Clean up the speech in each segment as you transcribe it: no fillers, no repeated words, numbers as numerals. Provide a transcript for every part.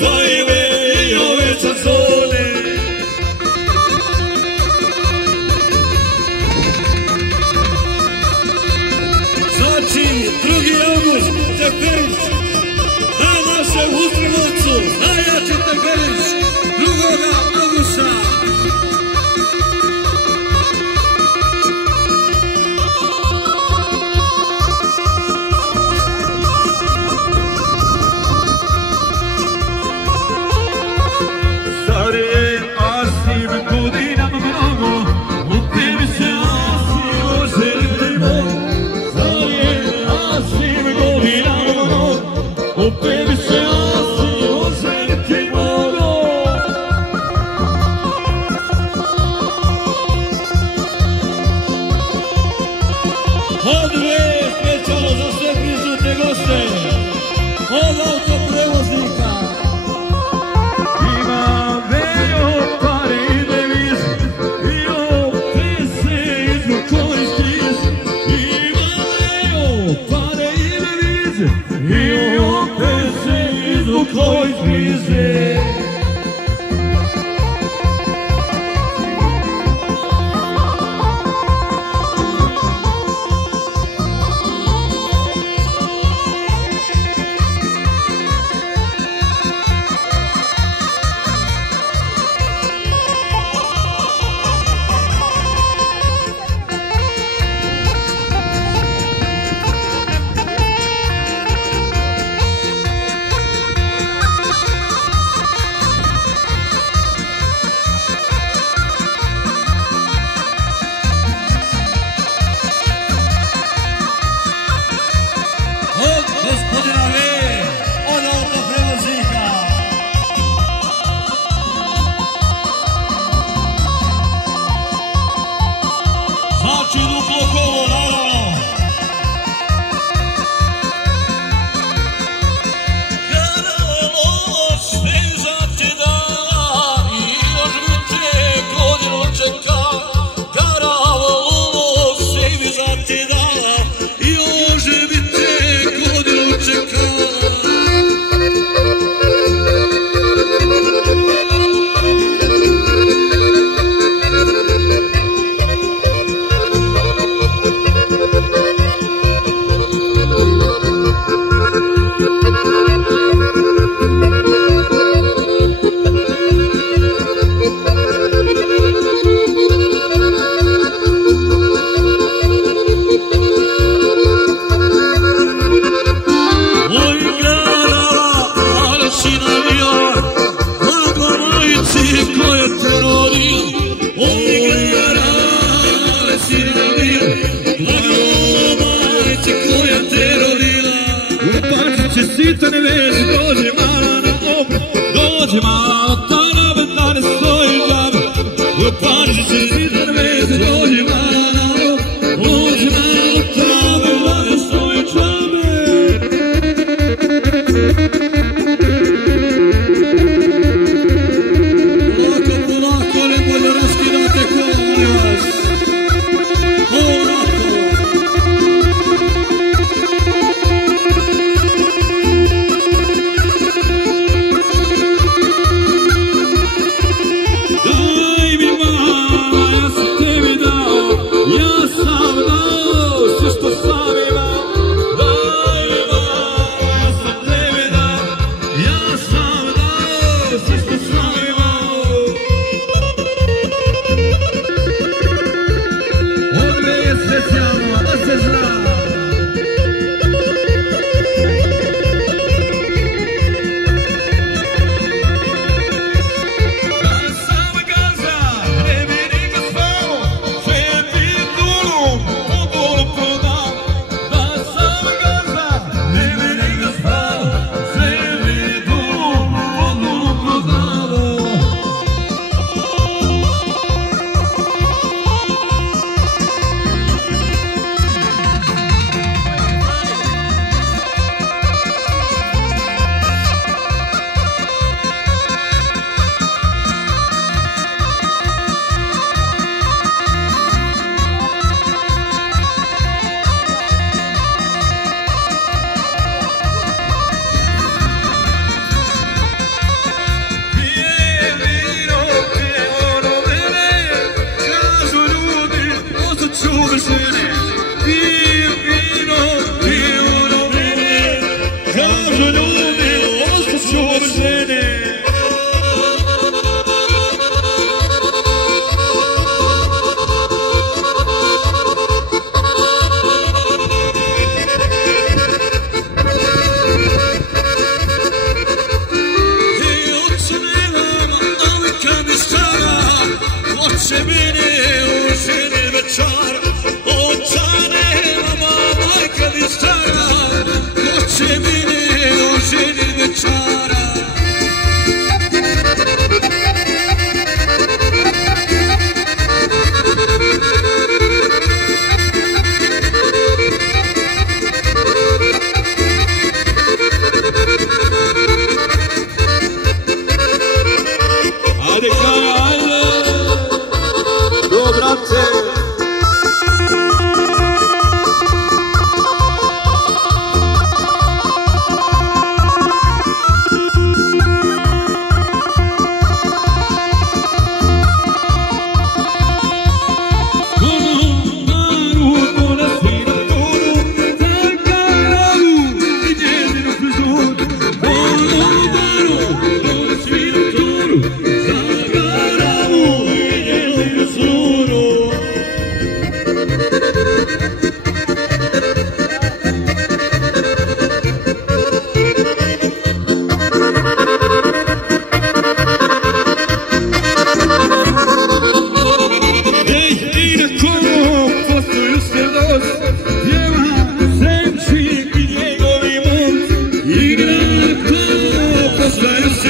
tajve i ove časone. Znači, 2. august, Teferić, na našem Ustromovcu, najjači Teferić, 2. augusta. Sita ne vezi, dođe mala na obred, dođe mala, ta na bedna ne stoji džabe. U Pariži sita ne vezi, dođe mala na obred, dođe mala, ta na bedna ne stoji džabe. Polako, polako, nemoj da raskidate kola, molim vas. Polako.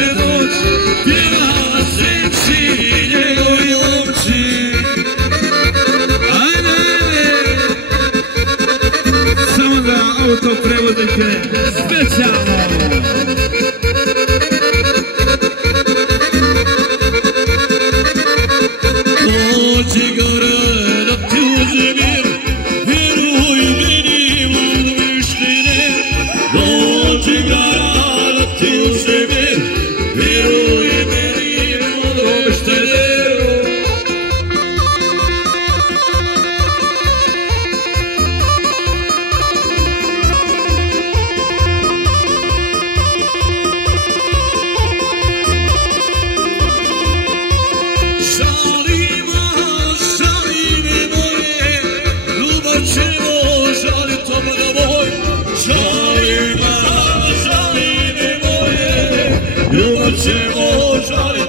će doć, pjevala sreći njegovi momči. Ajde, samo za autoprevoznike, specijalno. Dođi gore da ti uzemim, vjeruj meni od vištine. Dođi gara da ti uzemim, vjeruj meni od vištine. Ljubav ćemo žaliti.